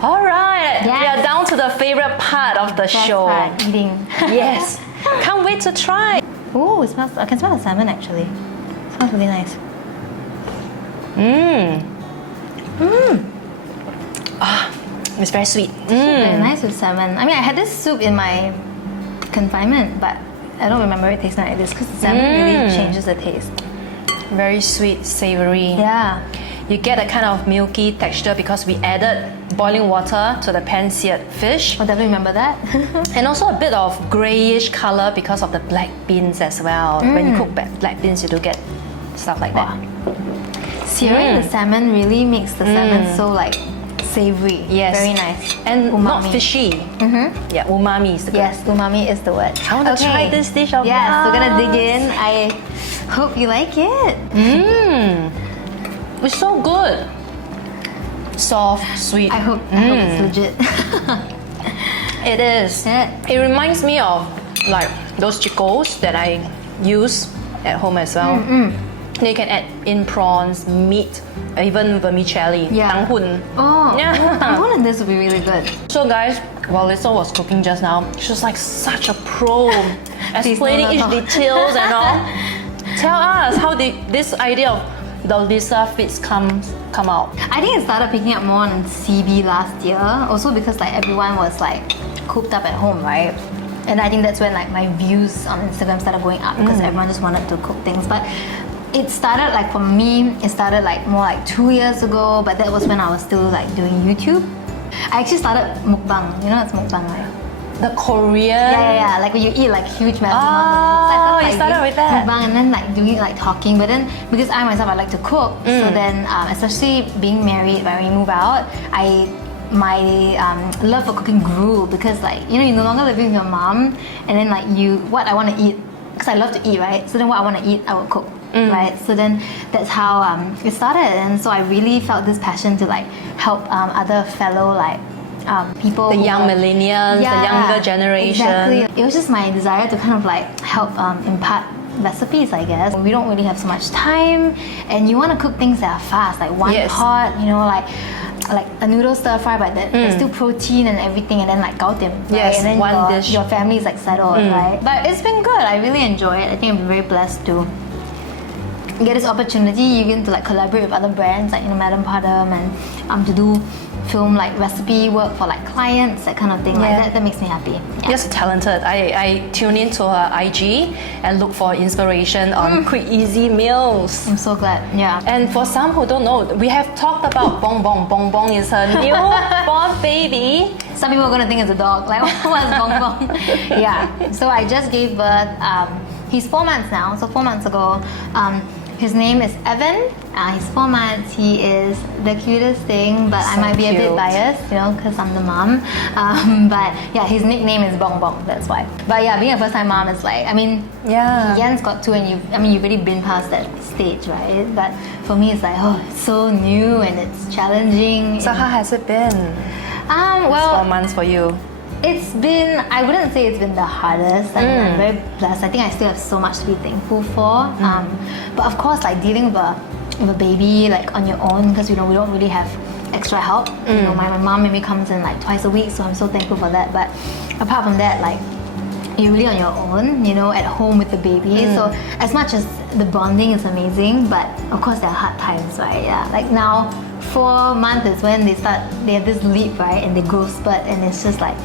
All right, Yes. we are down to the favorite part of the show. Best part, eating. Yes, can't wait to try. Ooh, it smells. I can smell the salmon actually. It smells really nice. It's very sweet. Very nice with salmon. I mean, I had this soup in my confinement, but I don't remember it tasting like this because the salmon really changes the taste. Very sweet, savory. Yeah. You get a kind of milky texture because we added boiling water to the pan-seared fish. I'll definitely remember that. And also a bit of greyish color because of the black beans as well. When you cook black beans, you do get stuff like that. Searing the salmon really makes the salmon so like savory. Yes. Very nice. And Umami. not fishy. Yeah, umami is the good. Yes, umami is the word. I want to try this dish of Yes, yours. we're gonna dig in. I hope you like it. It's so good. Soft, sweet. I hope it's legit. It is. Yeah. It reminds me of like those juggles that I use at home as well. Then you can add in prawns, meat, even vermicelli, Yeah. tanghun. Oh, Yeah. tanghun and this would be really good. So guys, while Lisa was cooking just now, she was like such a pro, explaining each details and all. Tell us, how did this idea of the Lisa Fits come out? I think it started picking up more on CB last year, also because like everyone was like cooped up at home, right? And I think that's when like my views on Instagram started going up because everyone just wanted to cook things. But it started like for me, it started like more like 2 years ago, but that was when I was still like doing YouTube. I actually started mukbang. You know what's mukbang, right? The Korean. Yeah. Like when you eat like huge massive Oh, you started with that. mukbang and then like doing like talking. But then because I myself I like to cook, so then especially being married, right, when you move out, my love for cooking grew because like you're no longer living with your mom, and then like what I want to eat, because I love to eat, right? So then what I want to eat, I will cook. Right, so then that's how it started, and so I really felt this passion to like help other fellow like people, The young millennials, the younger generation. Exactly. It was just my desire to kind of like help impart recipes, I guess. We don't really have so much time, and you want to cook things that are fast, like one pot, like a noodle stir fry, but there's still protein and everything, and then like gautim, right? Yes, and then one dish. your family is like settled, right? But it's been good. I really enjoy it. I think I'm very blessed to get this opportunity even to like collaborate with other brands like Madam Padam, and to do film like recipe work for like clients, that kind of thing. Like that makes me happy. Yeah. Just talented. I tune into her IG and look for inspiration on quick, easy meals. I'm so glad. Yeah. And for some who don't know, we have talked about Bong Bong. Bong Bong is her newborn baby. Some people are gonna think it's a dog. Like, what's Bong Bong? Yeah. So I just gave birth. He's 4 months now. So 4 months ago. His name is Evan. He's 4 months. He is the cutest thing, but I might be a bit biased, because I'm the mom. But yeah, his nickname is Bong Bong. That's why. But yeah, being a first-time mom is like, Yan's got 2, and you've already been past that stage, right? But for me, it's like, it's so new and it's challenging. So how has it been? Well, 4 months for you. It's been, I wouldn't say it's been the hardest. I'm very blessed. I think I still have so much to be thankful for. But of course, like dealing with a baby like on your own, because we don't really have extra help. My mom maybe comes in like twice a week, so I'm so thankful for that. But apart from that, like you're really on your own, at home with the baby. So as much as the bonding is amazing, but of course there are hard times, right? Yeah, like now 4 months is when they have this leap, right? And they grow spurt, and it's just like,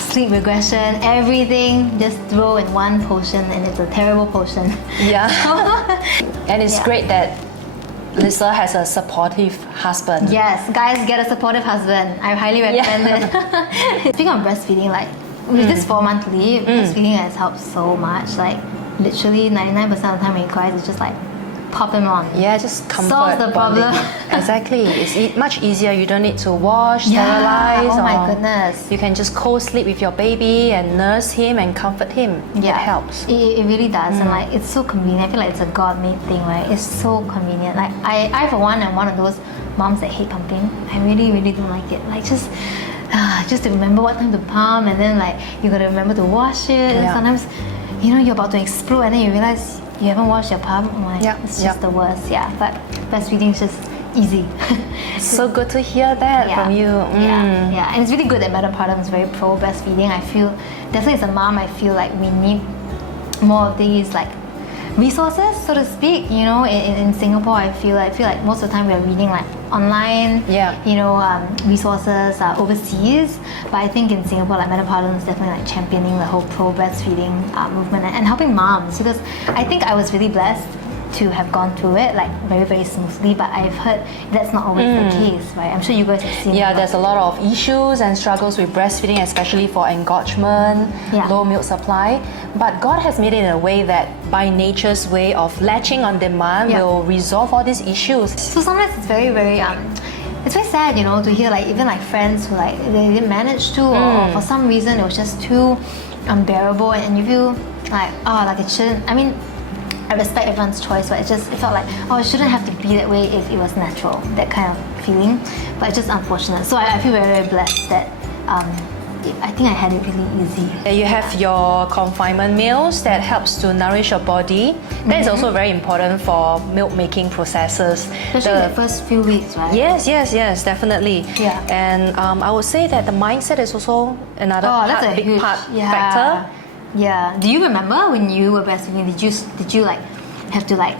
sleep regression, everything just throw in one potion, and it's a terrible potion. Yeah. And it's great that Lisa has a supportive husband. Yes, guys, get a supportive husband. I highly recommend it. Speaking of breastfeeding, like with this 4-month leave, breastfeeding has helped so much. Like literally 99% of the time when he cries, it's just like pop him on. Yeah, just comfort. Solves the problem. Exactly. It's much easier. You don't need to wash, sterilize. Oh my goodness. You can just co-sleep with your baby and nurse him and comfort him. Yeah. It helps. It really does. And like it's so convenient. I feel like it's a God-made thing, right? It's so convenient. Like I for one am one of those moms that hate pumping. I really, really don't like it. Like just to remember what time to pump, and then like you gotta remember to wash it. And sometimes, you're about to explode, and then you realize you haven't washed your pump. It's just the worst. Yeah, but breastfeeding is just easy. So good to hear that from you. Yeah, and it's really good that Motherhood is very pro breastfeeding. I feel definitely as a mom, I feel like we need more of these like resources, so to speak. You know, in Singapore, I feel like most of the time we are reading like online, resources overseas. But I think in Singapore, like Motherhood is definitely like championing the whole pro breastfeeding movement and helping moms, because I think I was really blessed to have gone through it like very, very smoothly, but I've heard that's not always the case, right? I'm sure you guys have seen. Yeah, there's a lot of issues and struggles with breastfeeding, especially for engorgement, low milk supply. But God has made it in a way that by nature's way of latching on demand will resolve all these issues. So sometimes it's very, very it's very sad, you know, to hear like even like friends who like they didn't manage to, or for some reason it was just too unbearable, and you feel like, oh, like it shouldn't. I mean, I respect everyone's choice, but it felt like, oh, it shouldn't have to be that way if it was natural, that kind of feeling. But it's just unfortunate. So I feel very, very blessed that I think I had it really easy. You have your confinement meals that helps to nourish your body. That is also very important for milk making processes. Especially the first few weeks, right? Yes, definitely. Yeah. And I would say that the mindset is also another big factor. Yeah. Do you remember when you were breastfeeding? Did you like have to like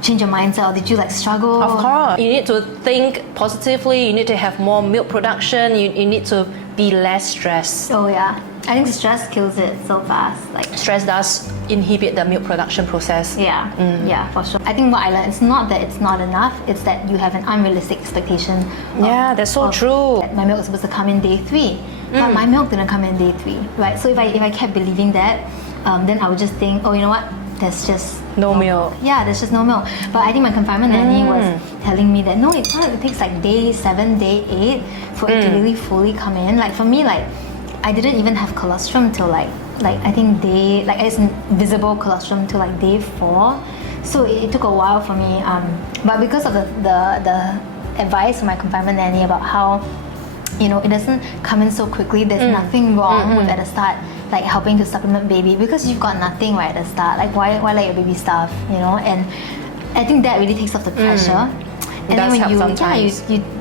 change your mindset, or did you like struggle? Of course. You need to think positively. You need to have more milk production. You need to be less stressed. Oh yeah. I think stress kills it so fast. Like stress does inhibit the milk production process. Yeah. Yeah, for sure. I think what I learned, it's not that it's not enough, it's that you have an unrealistic expectation. That's so true. My milk was supposed to come in day 3. But my milk didn't come in day 3, right? So if I kept believing that, then I would just think, oh, you know what? There's just no milk. Yeah, there's just no milk. But I think my confinement nanny was telling me that no, it's not. It takes like day 7, day 8 for it to really fully come in. Like for me, like I didn't even have colostrum till like I think it's visible colostrum till like day 4. So it took a while for me. But because of the advice from my confinement nanny about how, you know, it doesn't come in so quickly. There's nothing wrong with at the start, like helping to supplement baby, because you've got nothing right at the start. Like why let your baby starve, you know? And I think that really takes off the pressure. And then when you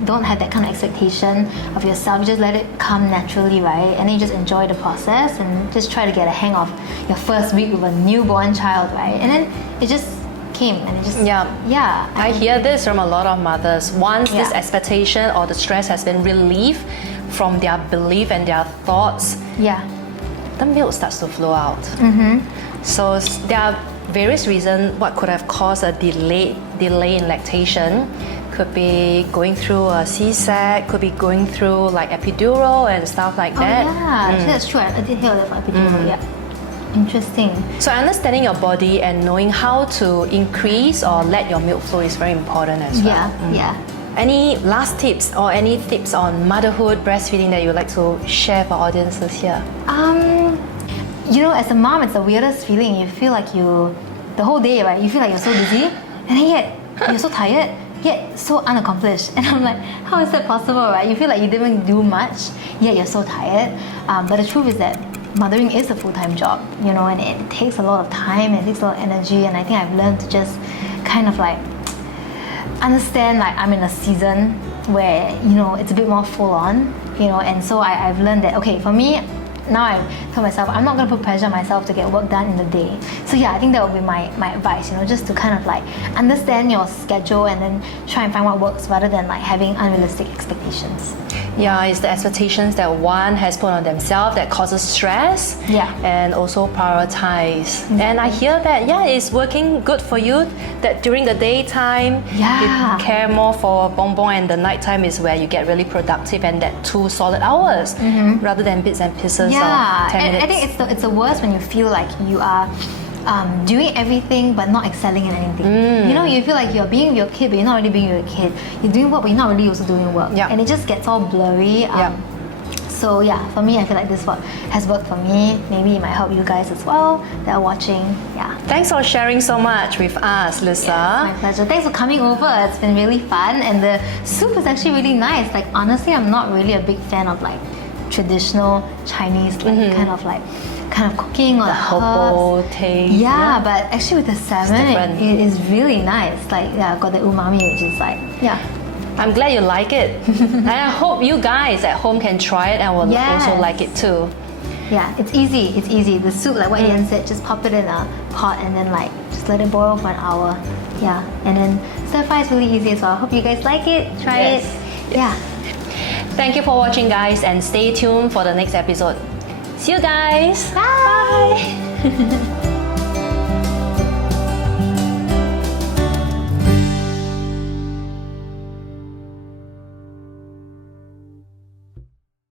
don't have that kind of expectation of yourself, you just let it come naturally, right? And then you just enjoy the process and just try to get a hang of your first week with a newborn child, right? And then it just came, and it just I hear this from a lot of mothers. Once this expectation or the stress has been relieved from their belief and their thoughts, the milk starts to flow out. So there are various reasons what could have caused a delay in lactation. Could be going through a C-sec, could be going through like epidural and stuff like that. Actually, that's true. I did hear that for epidural. Interesting. So understanding your body and knowing how to increase or let your milk flow is very important as well. Any last tips or any tips on motherhood, breastfeeding that you would like to share for audiences here? You know, as a mom, it's the weirdest feeling. You feel like the whole day, right? You feel like you're so busy, and then yet you're so tired, yet so unaccomplished. And I'm like, how is that possible, right? You feel like you didn't do much, yet you're so tired. But the truth is that mothering is a full-time job, you know, and it takes a lot of time, and it takes a lot of energy, and I think I've learned to just kind of like understand like I'm in a season where, you know, it's a bit more full-on, you know, and so I've learned that, okay, for me, now I tell myself I'm not going to put pressure on myself to get work done in the day. So I think that would be my advice, you know, just to kind of like understand your schedule and then try and find what works rather than like having unrealistic expectations. It's the expectations that one has put on themselves that causes stress. And also prioritize. And I hear that it's working good for you, that during the daytime you care more for bonbon, and the nighttime is where you get really productive and that 2 solid hours rather than bits and pieces. Yeah, and I think it's the worst when you feel like you are doing everything but not excelling in anything. You know, you feel like you're being your kid, but you're not really being your kid. You're doing work, but you're not really also doing work. And it just gets all blurry. So for me, I feel like this has worked for me. Maybe it might help you guys as well that are watching. Thanks for sharing so much with us, Lisa. My pleasure. Thanks for coming over. It's been really fun, and the soup is actually really nice. Like honestly, I'm not really a big fan of like traditional Chinese kind of cooking or the herbal taste. But actually with the salmon, it is really nice. Like got the umami, which is like I'm glad you like it. And I hope you guys at home can try it and will Yes. also like it too. Yeah, it's easy. It's easy. The soup, like what Ian said, just pop it in a pot and then like just let it boil for an hour. Yeah, and then stir fry is really easy as well. I hope you guys like it. Try Yes. it. Yeah. Thank you for watching, guys, and stay tuned for the next episode. See you guys. Bye.